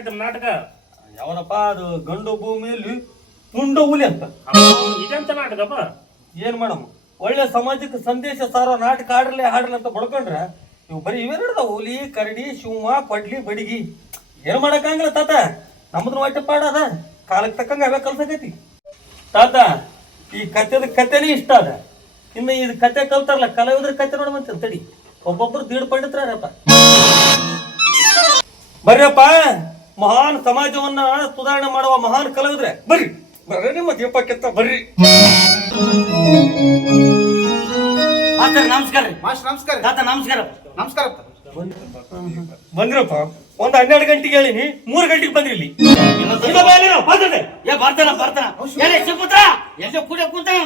ಮಾಡಕತ್ತಿ ನಾಟಕ. ಯಾವನಪ್ಪ ಅದು ಗಂಡು ಭೂಮಿಯಲ್ಲಿ ಪುಂಡ ಹುಲಿ ಅಂತ. ಇದೆಂತ ನಾಟಕಪ್ಪ? ಏನ್ ಮಾಡಮ್ಮ, ಒಳ್ಳೆ ಸಮಾಜಕ್ಕೆ ಸಂದೇಶ ಸಾರೋ ನಾಟಕ ಆಡ್ರಲಿ ಅಂತ ಬಡ್ಕೊಂಡ್ರೆ ಇವು ಬರೀ ಇವೇ ನಡೆದ ಹುಲಿ ಕರಡಿ ಶಿವ ಪಡ್ಲಿ ಬಡಿಗಿ. ಏನ್ ಮಾಡಕ್ಕಂಗಿಲ್ಲ ತಾತ, ನಮ್ಮದ್ರ ಹೊಟ್ಟೆ ಪಾಡದ ಕಾಲಕ್ಕೆ ತಕ್ಕಂಗ ಅವೇ ಕಲ್ಸಕೈತಿ ತಾತ. ಈ ಕತೆನೇ ಇಷ್ಟ ಅದ. ಇನ್ನು ಇದು ಕತೆ ಕಲ್ತಾರಲ್ಲ ಕಲಾವಿದ್ರ ಕತೆ ನೋಡ್ಬಂತ ತಡಿ, ಒಬ್ಬೊಬ್ರು ದೀಡ್ ಪಂಡಿತರಪ್ಪ. ಬರ್ರಪ್ಪ, ಮಹಾನ್ ಸಮಾಜವನ್ನ ಸುಧಾರಣೆ ಮಾಡುವ ಮಹಾನ್ ಕಲಾವಿದ್ರೆ ಬರ್ರಿ ಬರ್ರಿ, ನಿಮ್ಮ ದೀಪಕ್ಕೆತ್ತ ಬರ್ರಿ. ನಮಸ್ಕಾರ ನಮಸ್ಕಾರ ತಾತ. ನಮಸ್ಕಾರ ನಮಸ್ಕಾರ. ಬಂದ್ರಪ್ಪ, ಒಂದ್ 12 ಗಂಟೆಗೆ ಹೇಳಿನಿ, 3 ಗಂಟೆಗೆ ಬಂದ್ರಿ ಇಲ್ಲಿ. ಬರ್ತಾನ ಸಿಕ್ಕುತ್ತ ಎಲ್ಲ ಕೂಡ ಕೂತಾನ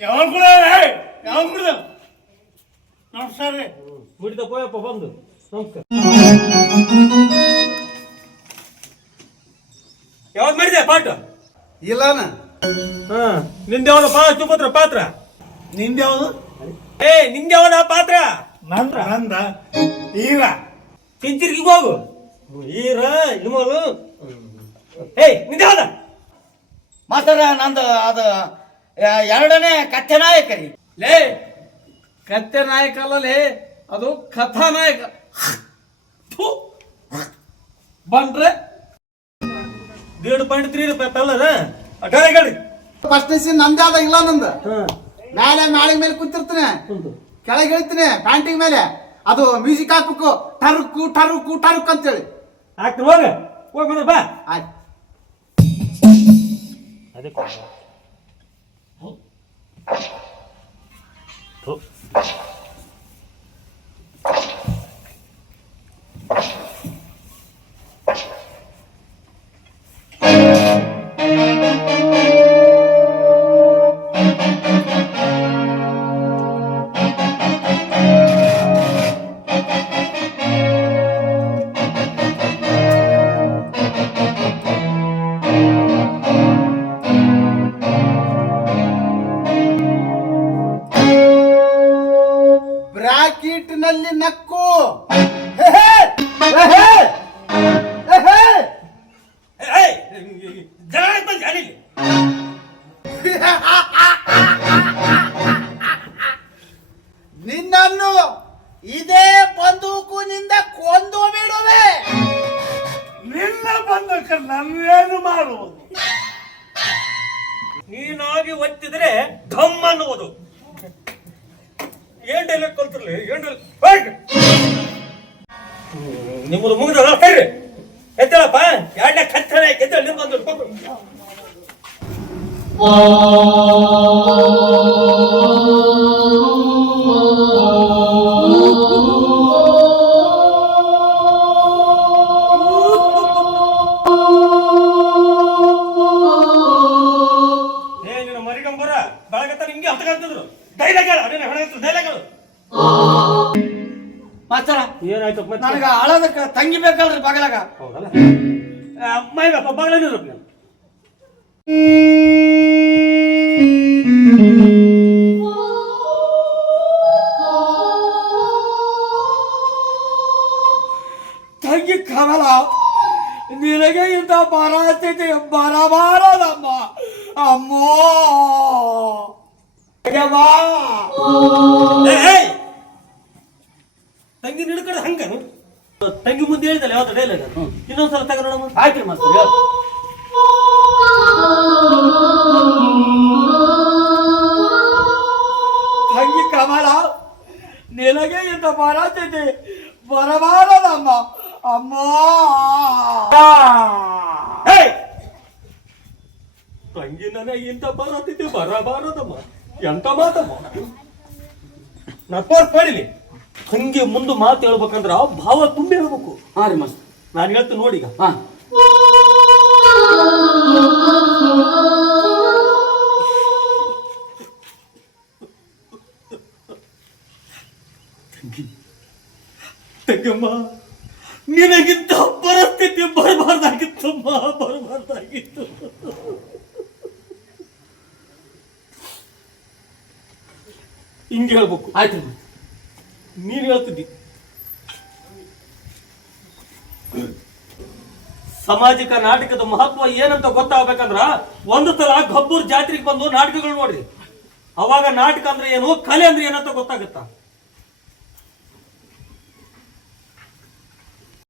ಯಾವ ಕೂಡ ಯಾವ ಕುಡ್ದ? ನಮಸ್ಕಾರ ರೀ. ಮುಡಿದ ಪೋಯಪ್ಪ ಬಂದು ನಮಸ್ಕಾರ. ಯಾವ್ದು ಮಾಡಿದೆ ಪಾಠ? ಇಲ್ಲಾನ ನಿಂದ್ಯಾವ್ದಪ್ಪ ಸುಪುತ್ರ ಪಾತ್ರ? ನಿಂದ್ಯಾವ್ದು? ನಿಂದ್ಯಾವ್ದ ಪಾತ್ರ? ನಂದ ಈರ. ಪಿಂಚಿರ್ಗಿಗೆ ಹೋಗು. ಈರ ಇಮಲು. ನಿಂದ್ಯಾವ್ದ? ಮಾಸ್ತರ ನಂದು ಅದು 2ನೇ ಕಥೆ ನಾಯಕರಿ. ಲೇ, ಕತ್ತೆ ನಾಯಕ ಅಲ್ಲಲೇ, ಅದು ಕಥಾನಾಯಕ. ಬಂದ್ರೆ ದೇಡ್ ಪಂಡಿತ್ರಿ ಪೆಲ್ಲದ ಅಟಾರಿ ಫಸ್ಟ್ ಸೀನ್ ನಂದೇ ಆದ. ಇಲ್ಲ ನಂದು ಮೇಲೆ ಮಾಳಿಗೆ ಮೇಲೆ ಕುಂತಿರ್ತೀನಿ, ಕೆಳಗೆ ಹೇಳ್ತೀನಿ ಪ್ಯಾಂಟಿಂಗ್ ಮೇಲೆ. ಅದು ಮ್ಯೂಸಿಕ್ ಹಾಕ್ಬೇಕು, ಟರುಕು ಟರುಕು ಟರುಕ್ ಅಂತೇಳಿ ಹಾಕ್ರಿ. ಹೋಗ ಬಂದ್ರ ಬಾ. ಆಯ್ತು. ಬ್ರಾಕೆಟ್ನಲ್ಲಿ ನಕ್ಕು. ನಿನ್ನನ್ನು ಇದೇ ಬಂದೂಕಿನಿಂದ ಕೊಂದು ಬಿಡುವೆ. ನಿನ್ನ ಬಂದಕ್ಕೆ ನನ್ನೇನು ಮಾಡುವುದು? ನೀನಾಗಿ ಒತ್ತಿದ್ರೆ ಧಮ್ ಅನ್ನುವುದು. ಏನ್ ಡೈಲಾಗ್ ಕಲ್ತಿರ್ಲಿ? ನಿಮ್ಮದು ಮುಗಿದ ಸರಿ ಎತ್ತಳಪ್ಪ. 2ನೇ ಕತ್ತನೆ ಎತ್ತಳ ನಿಮ್ಗೊಂದು ಮರಿಗಂಬರ ಬೆಳಗತ್ತ ನಿಮ್ಗೆ ಹತ್ತಗಂತಿದ್ರು. ಡೈಲಾಗ್ ಹೇಳ, ಡೈಲಾಗ್ ಹೇಳು. ಮಾಸ್ತರ ಏನಾಯ್ತು? ನನಗ ಹಳದಕ್ಕ ತಂಗಿ ಬೇಕಲ್ರಿ ಬಗಲಾಗ. ಹೌದಲ್ಲ, ಮೈಗಪ್ಪ ಬಗಲಿದ್ರು. ತಂಗಿ ಕಮಲ, ನಿನಗೆ ಇಂಥ ಪರಿಸ್ಥಿತಿ ಬರಬಾರದಮ್ಮ. ಅಮ್ಮೋ ತಂಗಿ ನಿಡ್ಕಡೆ ಹಂಗ ತಂಗಿ ಮುಂದೆ ಹೇಳಿದಲ್ಲ ಯಾವ್ದು ಡೈಲಾಗ್? ಇನ್ನೊಂದ್ಸಲ ತಗ ನೋಡಮ್ಮ. ಆಯ್ತ್ರಿ ಮಾಸ್ತರ. ತಂಗಿ ಕಮಲ, ನಿನಗೆ ಇಂಥ ಪರಿಸ್ಥಿತಿ ಬರಬಾರದಮ್ಮ. ಅಮ್ಮ ತಂಗಿ ನನಗೆ ಇಂಥ ಪರಿಸ್ಥಿತಿ ಬರಬಾರದಮ್ಮ. ಎಂತ ಮಾತಮ್ಮ? ನಾ ತೋರ್ಪಡಿಲಿ. ತಂಗಿ ಮುಂದೆ ಮಾತು ಹೇಳ್ಬೇಕಂದ್ರ ಭಾವ ತುಂಬಿ ಹೇಳ್ಬೇಕು. ಹಾ ರೀ ಮಾಸ್ತರ, ನಾನು ಹೇಳ್ತೀನಿ ನೋಡಿ. ಈಗ ಹಾ ತಂಗಮ್ಮ, ನಿನಗಿಂತ ಪರಿಸ್ಥಿತಿ ಬರಬಾರ್ದಾಗಿತ್ತಮ್ಮ, ಬರಬಾರ್ದಾಗಿತ್ತು. ಹಿಂಗೆ ಹೇಳ್ಬೇಕು. ಆಯ್ತು. ನೀನ್ ಹೇಳ್ತಿದ್ದಿ ಸಾಮಾಜಿಕ ನಾಟಕದ ಮಹತ್ವ ಏನಂತ ಗೊತ್ತಾಗ್ಬೇಕಂದ್ರ ಒಂದು ಸಲ ಗಬ್ಬೂರ್ ಜಾತ್ರೆಗೆ ಬಂದು ನಾಟಕಗಳು ನೋಡ್ರಿ. ಅವಾಗ ನಾಟಕ ಅಂದ್ರೆ ಏನು, ಕಲೆ ಅಂದ್ರೆ ಏನಂತ ಗೊತ್ತಾಗುತ್ತಾ.